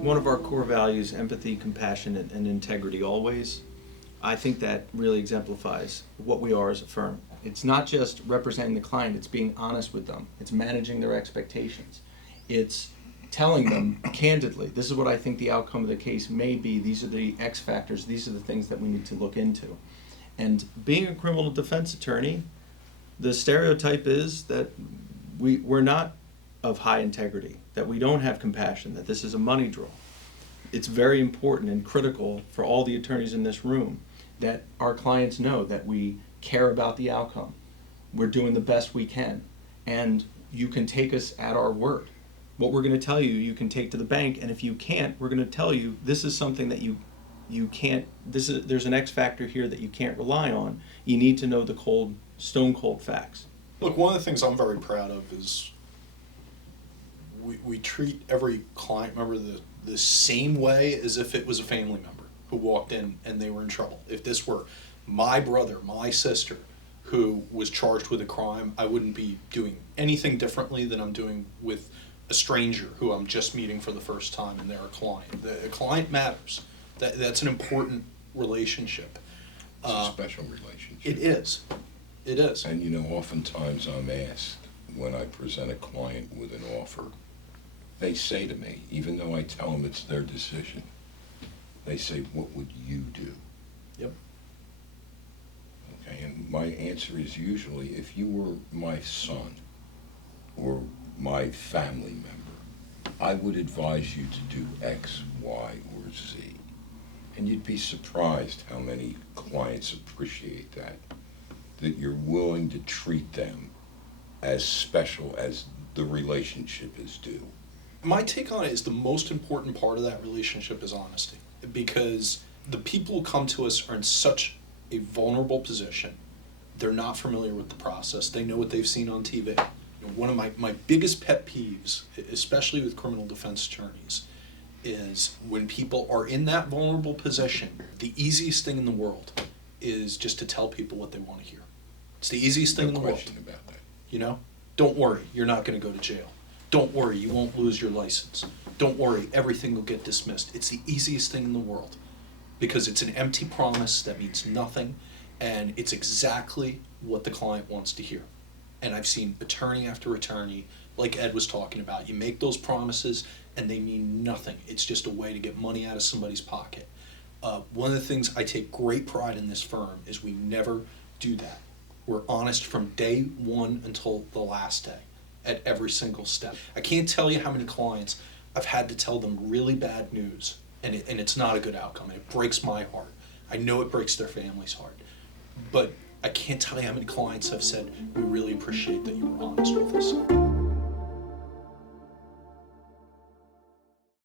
One of our core values, empathy, compassion, and integrity always. I think that really exemplifies what we are as a firm. It's not just representing the client, it's being honest with them. It's managing their expectations. It's telling them candidly, this is what I think the outcome of the case may be, these are the X factors, these are the things that we need to look into. And being a criminal defense attorney, the stereotype is that we're not of high integrity, that we don't have compassion, that this is a money draw. It's very important and critical for all the attorneys in this room that our clients know that we care about the outcome. We're doing the best we can, and you can take us at our word. What we're going to tell you, you can take to the bank, and if you can't, we're going to tell you this is something that you can't, there's an X factor here that you can't rely on. You need to know the stone cold facts. Look, one of the things I'm very proud of is we treat every client member the same way as if it was a family member who walked in and they were in trouble. If this were my brother, my sister, who was charged with a crime, I wouldn't be doing anything differently than I'm doing with a stranger who I'm just meeting for the first time and they're a client. The client matters. That's an important relationship. It's a special relationship. It is. It is. And you know, oftentimes I'm asked when I present a client with an offer, they say to me, even though I tell them it's their decision, they say, what would you do? Yep. Okay, and my answer is usually, if you were my son or my family member, I would advise you to do X, Y, or Z. And you'd be surprised how many clients appreciate that you're willing to treat them as special as the relationship is due. My take on it is the most important part of that relationship is honesty, because the people who come to us are in such a vulnerable position. They're not familiar with the process. They know what they've seen on TV. One of my biggest pet peeves, especially with criminal defense attorneys, is when people are in that vulnerable position, the easiest thing in the world is just to tell people what they want to hear. It's the easiest thing in the world. No question about that. You know, don't worry, you're not going to go to jail. Don't worry, you won't lose your license. Don't worry, everything will get dismissed. It's the easiest thing in the world because it's an empty promise that means nothing, and it's exactly what the client wants to hear. And I've seen attorney after attorney, like Ed was talking about, you make those promises and they mean nothing. It's just a way to get money out of somebody's pocket. One of the things I take great pride in this firm is we never do that. We're honest from day one until the last day at every single step. I can't tell you how many clients I've had to tell them really bad news and it's not a good outcome. It breaks my heart. I know it breaks their family's heart. But I can't tell you how many clients have said, we really appreciate that you were honest with us.